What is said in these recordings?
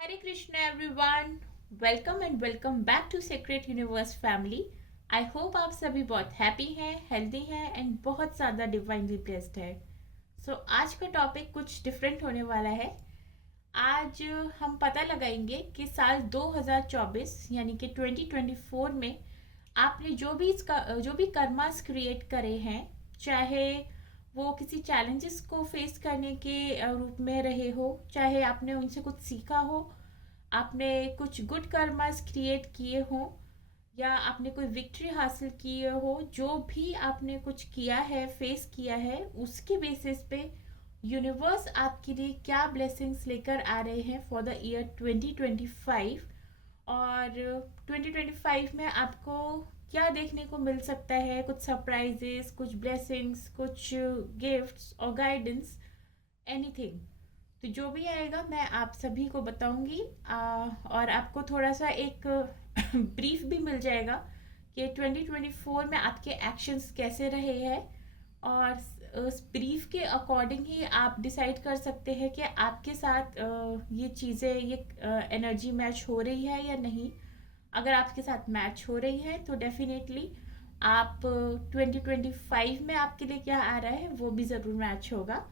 Hare Krishna everyone. Welcome and welcome back to Secret Universe Family. I hope आप सभी बहुत happy हैं, healthy हैं एंड बहुत ज़्यादा डिवाइनली ब्लेस्ड है। आज का टॉपिक कुछ डिफरेंट होने वाला है। आज हम पता लगाएंगे कि साल 2024 यानी कि 2024 में आपने जो भी कर्मास क्रिएट करे हैं, चाहे वो किसी चैलेंजेस को फेस करने के रूप में रहे हो, चाहे आपने उनसे कुछ सीखा हो, आपने कुछ गुड कर्मास क्रिएट किए हो, या आपने कोई विक्ट्री हासिल की हो, जो भी आपने कुछ किया है, फेस किया है, उसके बेसिस पे यूनिवर्स आपके लिए क्या ब्लेसिंग्स लेकर आ रहे हैं फॉर द ईयर 2025। और 2025 में आपको क्या देखने को मिल सकता है, कुछ सरप्राइजेस, कुछ ब्लेसिंग्स, कुछ गिफ्ट्स और गाइडेंस, एनीथिंग। तो जो भी आएगा मैं आप सभी को बताऊंगी। और आपको थोड़ा सा एक ब्रीफ भी मिल जाएगा कि 2024 में आपके एक्शंस कैसे रहे हैं। और उस ब्रीफ के अकॉर्डिंग ही आप डिसाइड कर सकते हैं कि आपके साथ ये चीज़ें, ये एनर्जी मैच हो रही है या नहीं। अगर आपके साथ मैच हो रही है तो डेफिनेटली आप 2025 में आपके लिए क्या आ रहा है वो भी ज़रूर मैच होगा।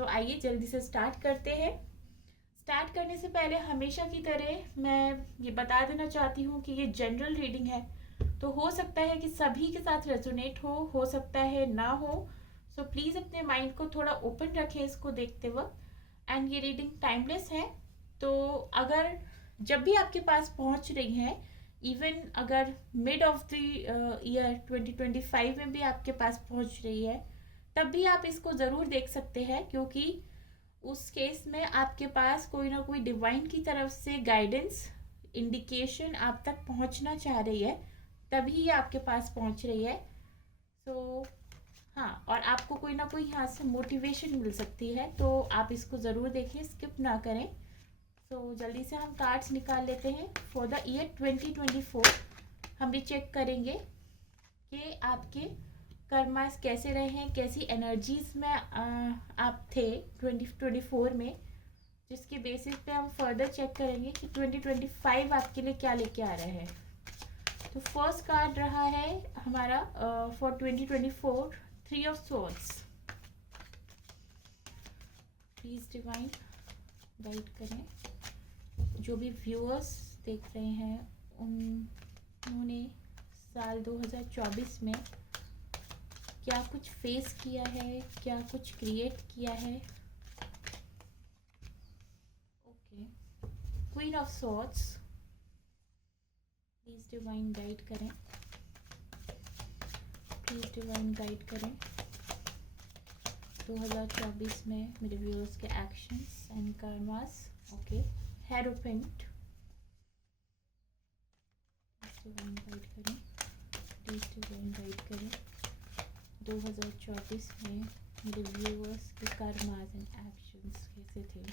आइए जल्दी से स्टार्ट करते हैं। स्टार्ट करने से पहले हमेशा की तरह मैं ये बता देना चाहती हूँ कि ये जनरल रीडिंग है, तो हो सकता है कि सभी के साथ रेजोनेट हो सकता है ना हो। प्लीज़ अपने माइंड को थोड़ा ओपन रखें इसको देखते वक्त। एंड ये रीडिंग टाइमलेस है, तो अगर जब भी आपके पास पहुँच रही है, इवन अगर मिड ऑफ द ईयर 2025 में भी आपके पास पहुँच रही है, तब भी आप इसको ज़रूर देख सकते हैं, क्योंकि उस केस में आपके पास कोई ना कोई डिवाइन की तरफ से गाइडेंस, इंडिकेशन आप तक पहुंचना चाह रही है, तभी ये आपके पास पहुंच रही है। सो हाँ, और आपको कोई ना कोई यहाँ से मोटिवेशन मिल सकती है, तो आप इसको ज़रूर देखें, स्किप ना करें। जल्दी से हम कार्ड्स निकाल लेते हैं फॉर द ईयर 2024। हम भी चेक करेंगे कि आपके कर्मास कैसे रहे हैं, कैसी एनर्जीज में आप थे 2024 में, जिसके बेसिस पे हम फर्दर चेक करेंगे कि 2025 आपके लिए क्या लेके आ रहा है। तो फर्स्ट कार्ड रहा है हमारा for 2024, three of swords. Please divine guide करें। जो भी व्यूअर्स देख रहे हैं उन्होंने साल 2024 में क्या कुछ फेस किया है, क्या कुछ क्रिएट किया है। Okay, queen of swords, please divine guide करें, प्लीज डिवाइन गाइड करें 2024 में मेरे व्यूअर्स के actions and karmas. Okay, hierophant, divine guide करें, प्लीज डिवाइन गाइड करें 2024 में मेरे व्यूअर्स के कर्मास एंड एक्शंस कैसे थे।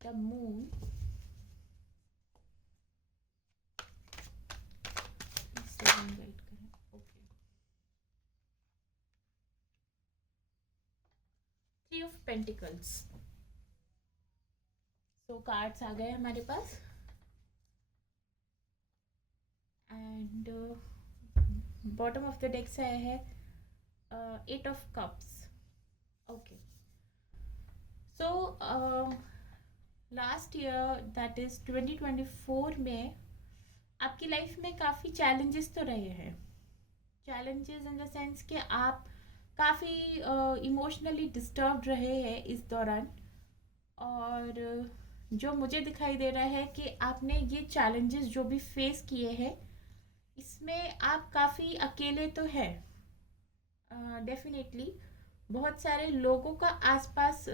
द मून, डिवाइन गाइड करें। Okay, three of pentacles. Cards आ गए हमारे पास, and bottom of the deck से आया है eight of cups. Okay, so last year that is 2024 में आपकी लाइफ में काफ़ी चैलेंजेस तो रहे हैं। चैलेंजेस इन द सेंस कि आप काफ़ी इमोशनली डिस्टर्ब रहे हैं इस दौरान। और जो मुझे दिखाई दे रहा है कि आपने ये चैलेंजेस जो भी फेस किए हैं, इसमें आप काफ़ी अकेले तो हैं। डेफिनेटली बहुत सारे लोगों का आसपास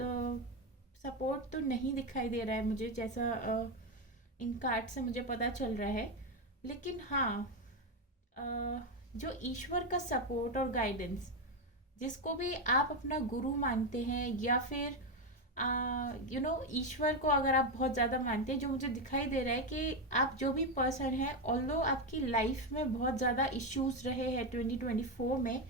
सपोर्ट तो नहीं दिखाई दे रहा है मुझे, जैसा इन कार्ड से मुझे पता चल रहा है। लेकिन हाँ, जो ईश्वर का सपोर्ट और गाइडेंस, जिसको भी आप अपना गुरु मानते हैं, या फिर ईश्वर को अगर आप बहुत ज़्यादा मानते हैं, जो मुझे दिखाई दे रहा है कि आप जो भी पर्सन है, ऑल्दो आपकी लाइफ में बहुत ज़्यादा इश्यूज रहे हैं 2024 में,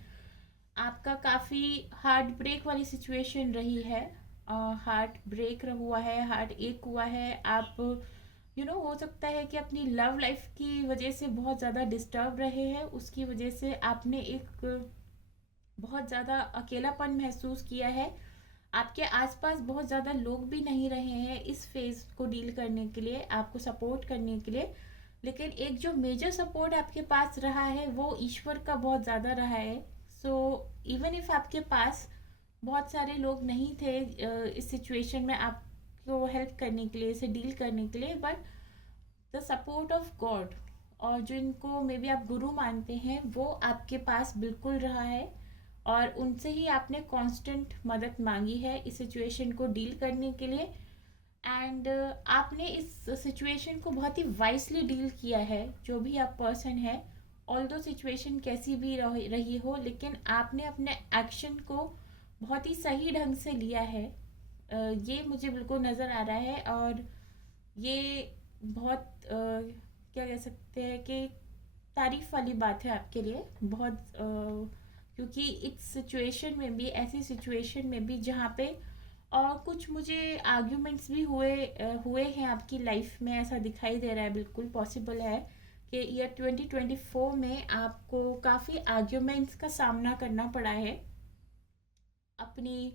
आपका काफ़ी हार्ट ब्रेक वाली सिचुएशन रही है, हार्ट ब्रेक हुआ है, हार्ट एक हुआ है, आप हो सकता है कि अपनी लव लाइफ की वजह से बहुत ज़्यादा डिस्टर्ब रहे हैं, उसकी वजह से आपने एक बहुत ज़्यादा अकेलापन महसूस किया है। आपके आसपास बहुत ज़्यादा लोग भी नहीं रहे हैं इस फेज़ को डील करने के लिए, आपको सपोर्ट करने के लिए। लेकिन एक जो मेजर सपोर्ट आपके पास रहा है वो ईश्वर का बहुत ज़्यादा रहा है। सो इवन इफ़ आपके पास बहुत सारे लोग नहीं थे इस सिचुएशन में आपको हेल्प करने के लिए, इसे डील करने के लिए, but the support of God और जो इनको मे बी आप गुरु मानते हैं वो आपके पास बिल्कुल रहा है। और उनसे ही आपने कांस्टेंट मदद मांगी है इस सिचुएशन को डील करने के लिए। एंड आपने इस सिचुएशन को बहुत ही वाइसली डील किया है, जो भी आप पर्सन है। ऑल्दो सिचुएशन कैसी भी रही हो, लेकिन आपने अपने एक्शन को बहुत ही सही ढंग से लिया है। ये मुझे बिल्कुल नज़र आ रहा है। और ये बहुत क्या कह सकते हैं कि तारीफ वाली बात है आपके लिए बहुत, क्योंकि इस सिचुएशन में भी, ऐसी सिचुएशन में भी जहाँ पे और कुछ मुझे आर्ग्यूमेंट्स भी हुए हैं आपकी लाइफ में, ऐसा दिखाई दे रहा है, बिल्कुल पॉसिबल है कि ईयर 2024 में आपको काफ़ी आर्ग्यूमेंट्स का सामना करना पड़ा है अपनी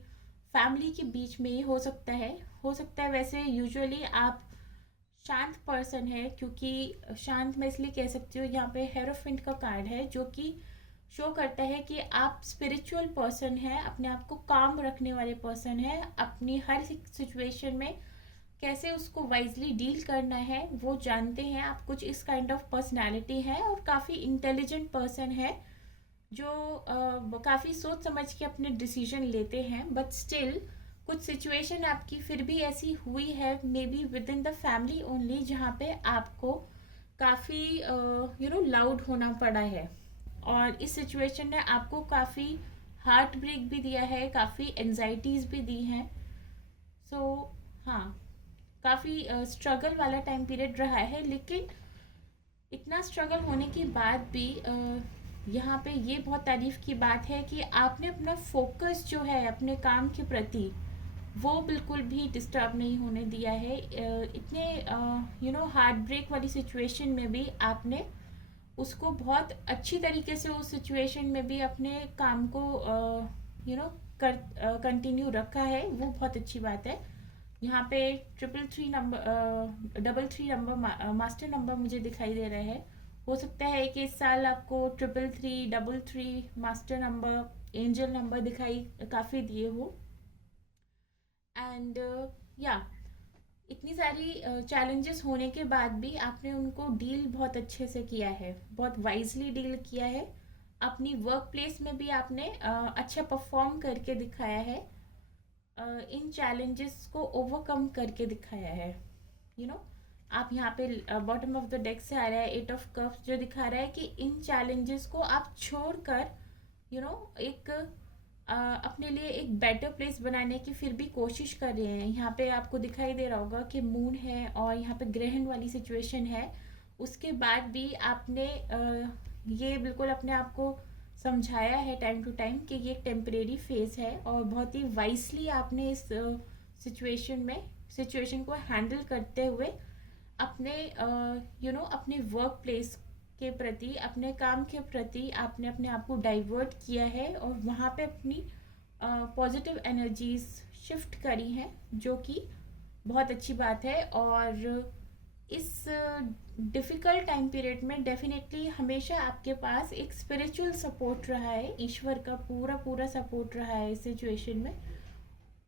फैमिली के बीच में ही। हो सकता है वैसे यूजुअली आप शांत पर्सन है, क्योंकि शांत मैं इसलिए कह सकती हूँ, यहाँ पे हेरोफिंट का कार्ड है जो कि शो करता है कि आप स्पिरिचुअल पर्सन है, अपने आप को काम रखने वाले पर्सन है, अपनी हर सिचुएशन में कैसे उसको वाइजली डील करना है वो जानते हैं आप। कुछ इस काइंड ऑफ पर्सनालिटी है और काफ़ी इंटेलिजेंट पर्सन है जो काफ़ी सोच समझ के अपने डिसीजन लेते हैं। बट स्टिल कुछ सिचुएशन आपकी फिर भी ऐसी हुई है, may be with in the family only, जहाँ पे आपको काफ़ी लाउड होना पड़ा है। और इस सिचुएशन ने आपको काफ़ी हार्ट ब्रेक भी दिया है, काफ़ी एनजाइटीज़ भी दी हैं। सो हाँ, काफ़ी स्ट्रगल वाला टाइम पीरियड रहा है। लेकिन इतना स्ट्रगल होने के बाद भी यहाँ पे ये बहुत तारीफ़ की बात है कि आपने अपना फोकस जो है अपने काम के प्रति वो बिल्कुल भी डिस्टर्ब नहीं होने दिया है। इतने हार्ट ब्रेक वाली सिचुएशन में भी आपने उसको बहुत अच्छी तरीके से, उस सिचुएशन में भी अपने काम को यू नो कर कंटिन्यू रखा है, वो बहुत अच्छी बात है। यहाँ पे 333 नंबर, 333 नंबर मास्टर नंबर मुझे दिखाई दे रहा है। हो सकता है कि इस साल आपको 333 मास्टर नंबर, एंजल नंबर दिखाई काफ़ी दिए हो। एंड या इतनी सारी चैलेंजेस होने के बाद भी आपने उनको डील बहुत अच्छे से किया है, बहुत वाइजली डील किया है। अपनी वर्क प्लेस में भी आपने अच्छा परफॉर्म करके दिखाया है, इन चैलेंजेस को ओवरकम करके दिखाया है। यू नो आप यहाँ पे बॉटम ऑफ द डेक से आ रहा है 8 ऑफ कप्स, जो दिखा रहा है कि इन चैलेंजेस को आप छोड़कर एक अपने लिए एक बेटर प्लेस बनाने की फिर भी कोशिश कर रहे हैं। यहाँ पे आपको दिखाई दे रहा होगा कि मून है और यहाँ पे ग्रहण वाली सिचुएशन है। उसके बाद भी आपने ये बिल्कुल अपने आप को समझाया है टाइम टू टाइम कि ये एक टेम्परेरी फेज है, और बहुत ही वाइसली आपने इस सिचुएशन को हैंडल करते हुए अपने अपने वर्क प्लेस के प्रति, अपने काम के प्रति आपने अपने आप को डाइवर्ट किया है और वहाँ पे अपनी पॉजिटिव एनर्जीज शिफ्ट करी हैं, जो कि बहुत अच्छी बात है। और इस डिफ़िकल्ट टाइम पीरियड में डेफिनेटली हमेशा आपके पास एक स्पिरिचुअल सपोर्ट रहा है, ईश्वर का पूरा पूरा सपोर्ट रहा है इस सिचुएशन में।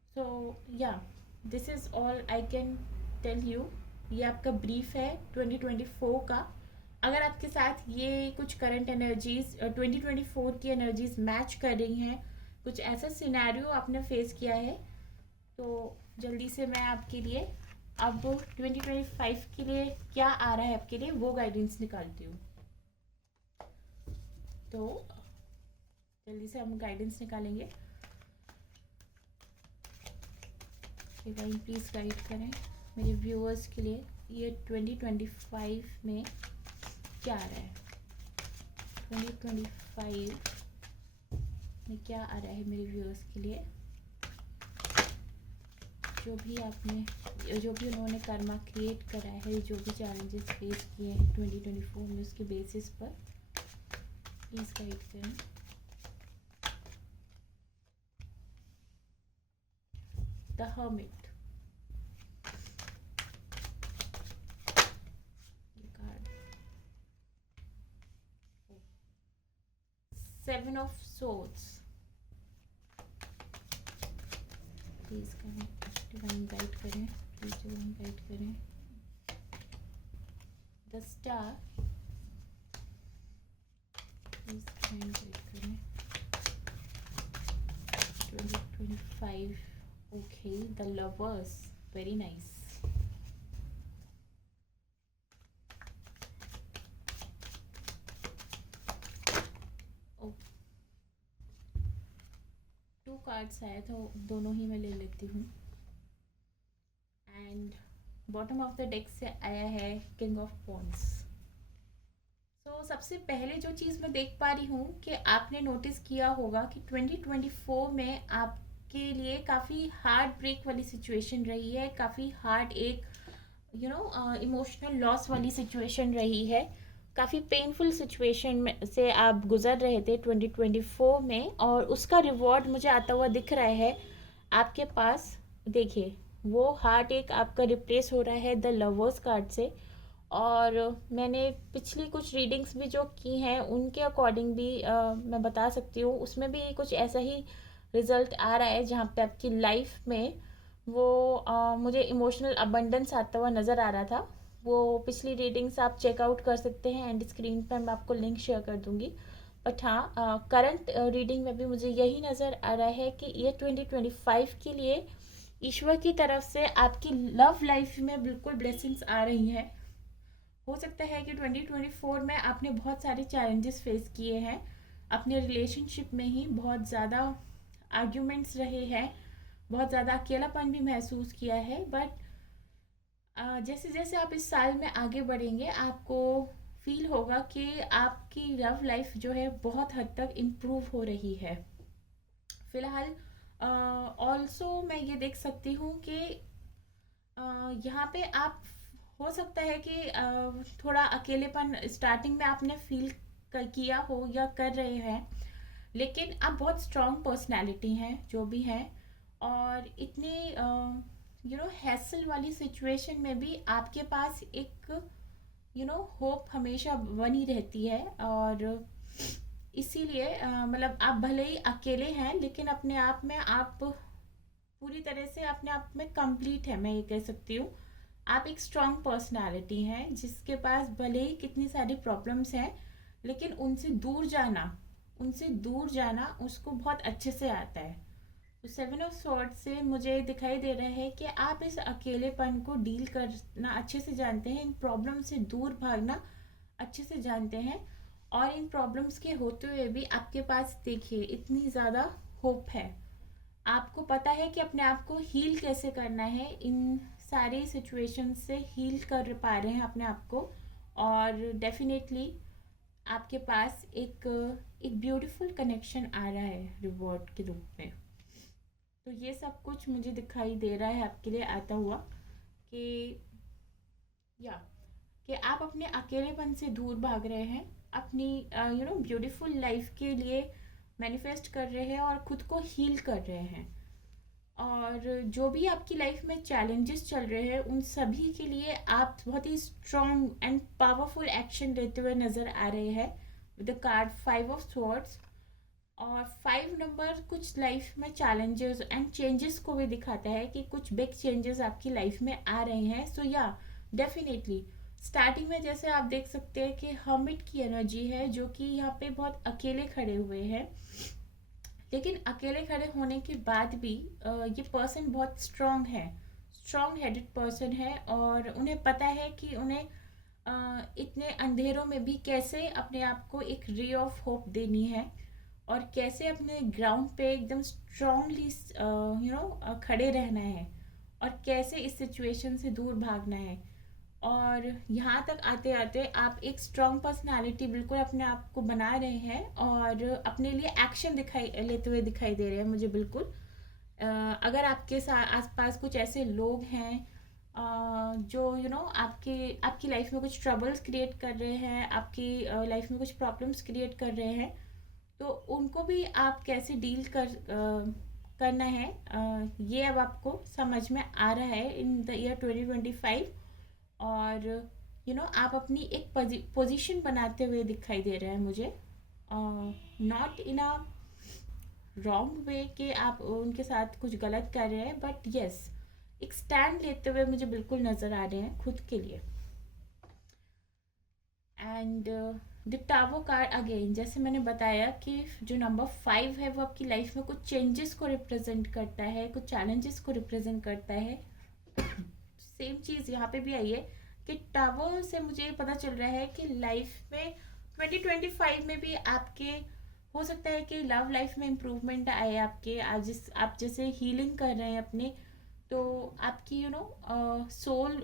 सो या this is all I can tell you. ये आपका ब्रीफ है 2024 का। अगर आपके साथ ये कुछ करंट एनर्जीज 2024 की एनर्जीज मैच कर रही हैं, कुछ ऐसा सिनेरियो आपने फेस किया है, तो जल्दी से मैं आपके लिए अब 2025 के लिए क्या आ रहा है आपके लिए वो गाइडेंस निकालती हूँ। तो जल्दी से हम गाइडेंस निकालेंगे। प्लीज़ गाइड करें मेरे व्यूअर्स के लिए ये 2025 में क्या आ रहा है, 2025 में क्या आ रहा है मेरे व्यूअर्स के लिए। जो भी आपने, जो भी उन्होंने कर्मा क्रिएट करा है, जो भी चैलेंजेस फेस किए हैं 2024 में, उसके बेसिस पर प्लीज़ गाइड करें। द हर्मिट, ये कार्ड, 7 ऑफ सोर्ड्स, प्लीज़ करें, डिवाइन गाइड करें, प्लीज़ डिवाइन गाइड करें। The star, please divine guide करें। 2025, okay, the lovers, very nice. To cards आए तो दोनों ही मैं ले लेती हूँ। And bottom of the deck से आया है किंग ऑफ वॉन्ड्स। तो सबसे पहले जो चीज़ मैं देख पा रही हूँ कि आपने नोटिस किया होगा कि 2024 में आपके लिए काफ़ी हार्ड ब्रेक वाली सिचुएशन रही है, काफ़ी हार्ड एक इमोशनल लॉस वाली सिचुएशन रही है, काफ़ी पेनफुल सिचुएशन में से आप गुजर रहे थे 2024 में, और उसका रिवॉर्ड मुझे आता हुआ दिख रहा है आपके पास। देखिए, वो हार्ट एक आपका रिप्लेस हो रहा है द लवर्स कार्ड से। और मैंने पिछली कुछ रीडिंग्स भी जो की हैं उनके अकॉर्डिंग भी मैं बता सकती हूँ, उसमें भी कुछ ऐसा ही रिजल्ट आ रहा है जहाँ पे आपकी लाइफ में वो मुझे इमोशनल अबंडेंस आता हुआ नज़र आ रहा था। वो पिछली रीडिंग्स आप चेकआउट कर सकते हैं, एंड स्क्रीन पर मैं आपको लिंक शेयर कर दूँगी। बट हाँ, करंट रीडिंग में भी मुझे यही नज़र आ रहा है कि ये 2025 के लिए ईश्वर की तरफ से आपकी लव लाइफ में बिल्कुल ब्लेसिंग्स आ रही हैं। हो सकता है कि 2024 में आपने बहुत सारे चैलेंजेस फेस किए हैं, अपने रिलेशनशिप में ही बहुत ज़्यादा आर्ग्यूमेंट्स रहे हैं, बहुत ज़्यादा अकेलापन भी महसूस किया है। बट जैसे जैसे आप इस साल में आगे बढ़ेंगे आपको फील होगा कि आपकी लव लाइफ जो है बहुत हद तक इम्प्रूव हो रही है। फिलहाल ऑल्सो मैं ये देख सकती हूँ कि यहाँ पे आप, हो सकता है कि थोड़ा अकेलेपन स्टार्टिंग में आपने फील किया हो या कर रहे हैं, लेकिन आप बहुत स्ट्रॉन्ग पर्सनालिटी हैं जो भी हैं, और इतनी हैसल वाली सिचुएशन में भी आपके पास एक होप हमेशा बनी रहती है। और इसीलिए मतलब आप भले ही अकेले हैं लेकिन अपने आप में आप पूरी तरह से अपने आप में कंप्लीट है, मैं ये कह सकती हूँ। आप एक स्ट्रॉन्ग पर्सनालिटी हैं जिसके पास भले ही कितनी सारी प्रॉब्लम्स हैं, लेकिन उनसे दूर जाना उसको बहुत अच्छे से आता है। तो 7 ऑफ सॉर्ड से मुझे दिखाई दे रहा है कि आप इस अकेलेपन को डील करना अच्छे से जानते हैं, इन प्रॉब्लम से दूर भागना अच्छे से जानते हैं, और इन प्रॉब्लम्स के होते हुए भी आपके पास देखिए इतनी ज़्यादा होप है। आपको पता है कि अपने आप को हील कैसे करना है, इन सारी सिचुएशन से हील कर पा रहे हैं अपने आप को, और डेफिनेटली आपके पास एक एक ब्यूटीफुल कनेक्शन आ रहा है रिवॉर्ड के रूप में। तो ये सब कुछ मुझे दिखाई दे रहा है आपके लिए आता हुआ कि या कि आप अपने अकेलेपन से दूर भाग रहे हैं, अपनी ब्यूटीफुल लाइफ के लिए मैनिफेस्ट कर रहे हैं और खुद को हील कर रहे हैं। और जो भी आपकी लाइफ में चैलेंजेस चल रहे हैं उन सभी के लिए आप बहुत ही स्ट्रॉन्ग एंड पावरफुल एक्शन लेते हुए नज़र आ रहे हैं with the card 5 of swords. और 5 नंबर कुछ लाइफ में चैलेंजेस एंड चेंजेस को भी दिखाता है कि कुछ बिग चेंजेस आपकी लाइफ में आ रहे हैं। सो या डेफिनेटली स्टार्टिंग में जैसे आप देख सकते हैं कि हर्मिट की एनर्जी है जो कि यहाँ पे बहुत अकेले खड़े हुए हैं, लेकिन अकेले खड़े होने के बाद भी ये पर्सन बहुत स्ट्रॉन्ग हेडेड पर्सन है, और उन्हें पता है कि उन्हें इतने अंधेरों में भी कैसे अपने आप को एक रे ऑफ होप देनी है, और कैसे अपने ग्राउंड पे एकदम स्ट्रांगली खड़े रहना है, और कैसे इस सिचुएशन से दूर भागना है। और यहाँ तक आते आते आप एक स्ट्रॉन्ग पर्सनालिटी बिल्कुल अपने आप को बना रहे हैं, और अपने लिए एक्शन दिखाई लेते हुए दिखाई दे रहे हैं मुझे बिल्कुल। अगर आपके साथ आसपास कुछ ऐसे लोग हैं जो आपके आपकी लाइफ में कुछ ट्रबल्स क्रिएट कर रहे हैं, आपकी लाइफ में कुछ प्रॉब्लम्स क्रिएट कर रहे हैं, तो उनको भी आप कैसे डील करना है, ये अब आपको समझ में आ रहा है इन द ईयर 2025। और आप अपनी एक पोजीशन बनाते हुए दिखाई दे रहे हैं मुझे, not in a wrong way कि आप उनके साथ कुछ गलत कर रहे हैं, बट यस, एक स्टैंड लेते हुए मुझे बिल्कुल नज़र आ रहे हैं खुद के लिए। And the tower card again, जैसे मैंने बताया कि जो नंबर 5 है वो आपकी लाइफ में कुछ चेंजेस को रिप्रेजेंट करता है, कुछ चैलेंजेस को रिप्रेजेंट करता है। सेम चीज़ यहाँ पे भी आई है कि टावर से मुझे ये पता चल रहा है कि लाइफ में 2025 में भी आपके हो सकता है कि लव लाइफ में इम्प्रूवमेंट आए आपके, आप जैसे हीलिंग कर रहे हैं अपने, तो आपकी सोल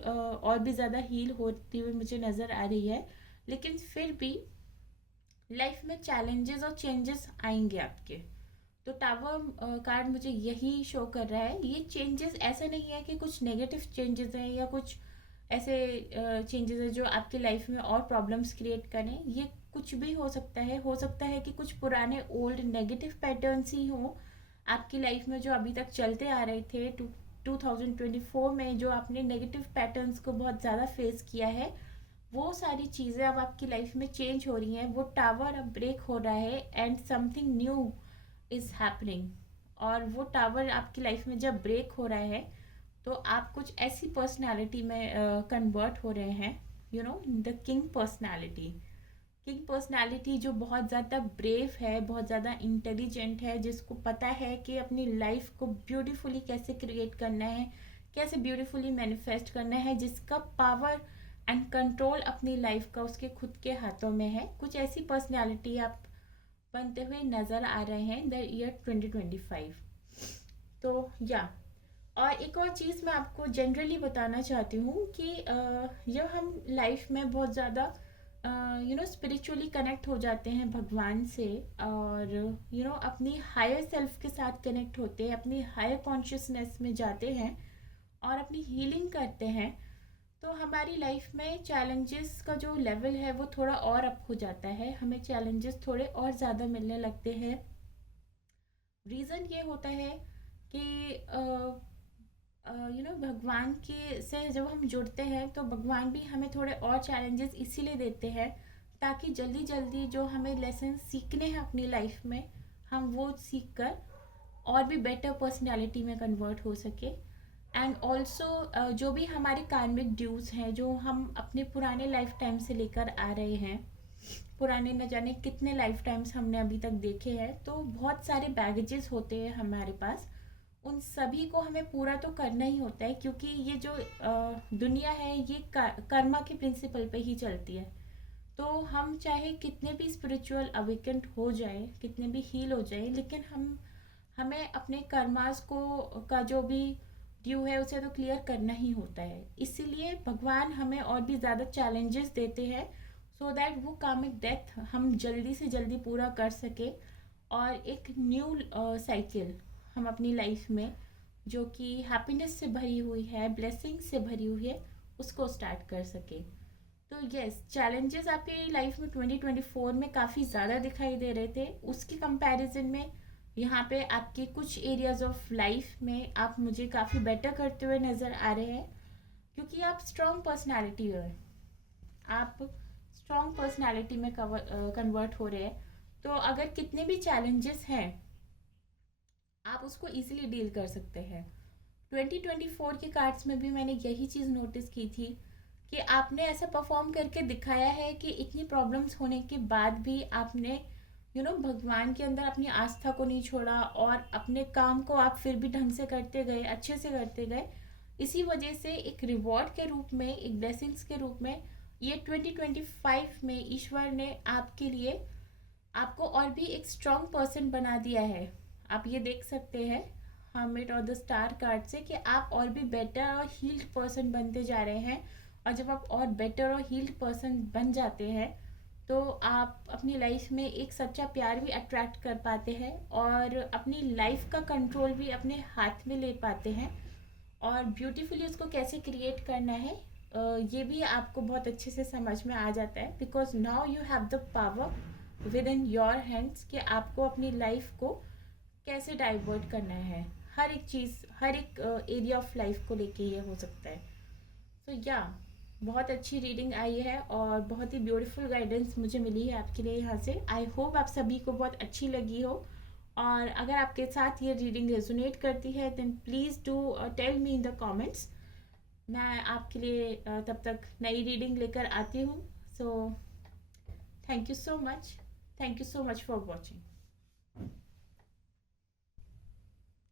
और भी ज़्यादा हील होती हुई मुझे नज़र आ रही है। लेकिन फिर भी लाइफ में चैलेंजेस और चेंजेस आएंगे आपके। तो टावर कार्ड मुझे यही शो कर रहा है। ये चेंजेस ऐसा नहीं है कि कुछ नेगेटिव चेंजेस हैं या कुछ ऐसे चेंजेस हैं जो आपकी लाइफ में और प्रॉब्लम्स क्रिएट करें। ये कुछ भी हो सकता है कि कुछ पुराने ओल्ड नेगेटिव पैटर्न्स ही हों आपकी लाइफ में जो अभी तक चलते आ रहे थे। 2024 में जो आपने नेगेटिव पैटर्न्स को बहुत ज़्यादा फेस किया है, वो सारी चीज़ें अब आपकी लाइफ में चेंज हो रही हैं। वो टावर अब ब्रेक हो रहा है and something new is happening. और वो टावर आपकी लाइफ में जब ब्रेक हो रहा है तो आप कुछ ऐसी पर्सनालिटी में कन्वर्ट हो रहे हैं, the king personality. King personality जो बहुत ज़्यादा ब्रेव है, बहुत ज़्यादा इंटेलिजेंट है, जिसको पता है कि अपनी लाइफ को ब्यूटीफुली कैसे क्रिएट करना है, कैसे ब्यूटीफुली मैनिफेस्ट करना है, जिसका पावर एंड कंट्रोल अपनी लाइफ का उसके खुद के हाथों में है। कुछ ऐसी पर्सनालिटी आप बनते हुए नज़र आ रहे हैं द ईयर 2025। तो या, और एक और चीज़ मैं आपको जनरली बताना चाहती हूँ कि जब हम लाइफ में बहुत ज़्यादा स्पिरिचुअली कनेक्ट हो जाते हैं भगवान से, और अपनी हायर सेल्फ के साथ कनेक्ट होते हैं, अपनी हायर कॉन्शियसनेस में जाते हैं और अपनी हीलिंग करते हैं, तो हमारी लाइफ में चैलेंजेस का जो लेवल है वो थोड़ा और अप हो जाता है। हमें चैलेंजेस थोड़े और ज़्यादा मिलने लगते हैं। रीज़न ये होता है कि भगवान के से जब हम जुड़ते हैं तो भगवान भी हमें थोड़े और चैलेंजेस इसीलिए देते हैं ताकि जल्दी जल्दी जो हमें लेसन सीखने हैं अपनी लाइफ में, हम वो सीख कर और भी बेटर पर्सनालिटी में कन्वर्ट हो सके। एंड ऑल्सो जो भी हमारे कार्मिक ड्यूज हैं जो हम अपने पुराने लाइफ टाइम से लेकर आ रहे हैं, पुराने न जाने कितने लाइफ टाइम्स हमने अभी तक देखे हैं, तो बहुत सारे बैगेजेस होते हैं हमारे पास। उन सभी को हमें पूरा तो करना ही होता है, क्योंकि ये जो दुनिया है ये कर्मा के प्रिंसिपल पे ही चलती है। तो हम चाहे कितने भी स्पिरिचुअल अवेकेंड हो जाए, कितने भी हील हो जाए, लेकिन हमें अपने कर्मास को का जो भी ड्यू है उसे तो क्लियर करना ही होता है। इसीलिए भगवान हमें और भी ज़्यादा चैलेंजेस देते हैं सो दैट वो कामिक डेथ हम जल्दी से जल्दी पूरा कर सके और एक न्यू साइकिल हम अपनी लाइफ में, जो कि हैप्पीनेस से भरी हुई है, ब्लेसिंग से भरी हुई है, उसको स्टार्ट कर सके। तो यस, चैलेंजेस आपकी लाइफ में 2024 में काफ़ी ज़्यादा दिखाई दे रहे थे। उसके कंपैरिजन में यहाँ पे आपके कुछ एरियाज ऑफ लाइफ में आप मुझे काफ़ी बेटर करते हुए नज़र आ रहे हैं, क्योंकि आप स्ट्रॉन्ग पर्सनालिटी हो, आप स्ट्रॉन्ग पर्सनालिटी में कन्वर्ट हो रहे हैं। तो अगर कितने भी चैलेंजेस हैं आप उसको इजीली डील कर सकते हैं। 2024 के कार्ड्स में भी मैंने यही चीज़ नोटिस की थी कि आपने ऐसा परफॉर्म करके दिखाया है कि इतनी प्रॉब्लम्स होने के बाद भी आपने भगवान के अंदर अपनी आस्था को नहीं छोड़ा और अपने काम को आप फिर भी ढंग से करते गए, अच्छे से करते गए। इसी वजह से एक रिवॉर्ड के रूप में, एक ब्लेसिंग्स के रूप में, ये 2025 में ईश्वर ने आपके लिए आपको और भी एक स्ट्रॉन्ग पर्सन बना दिया है। आप ये देख सकते हैं हर्मिट और द स्टार कार्ड से कि आप और भी बेटर और हील्ड पर्सन बनते जा रहे हैं। और जब आप और बेटर और हील्ड पर्सन बन जाते हैं तो आप अपनी लाइफ में एक सच्चा प्यार भी अट्रैक्ट कर पाते हैं और अपनी लाइफ का कंट्रोल भी अपने हाथ में ले पाते हैं। और ब्यूटीफुली उसको कैसे क्रिएट करना है ये भी आपको बहुत अच्छे से समझ में आ जाता है, because now you have the power with in your hands कि आपको अपनी लाइफ को कैसे डाइवर्ट करना है। हर एक चीज़, हर एक एरिया ऑफ लाइफ को लेके ये हो सकता है। तो या बहुत अच्छी रीडिंग आई है और बहुत ही ब्यूटीफुल गाइडेंस मुझे मिली है आपके लिए यहाँ से। आई होप आप सभी को बहुत अच्छी लगी हो। और अगर आपके साथ ये रीडिंग रेजोनेट करती है then please do tell me in the comments. मैं आपके लिए तब तक नई रीडिंग लेकर आती हूँ। So thank you so much, thank you so much for watching.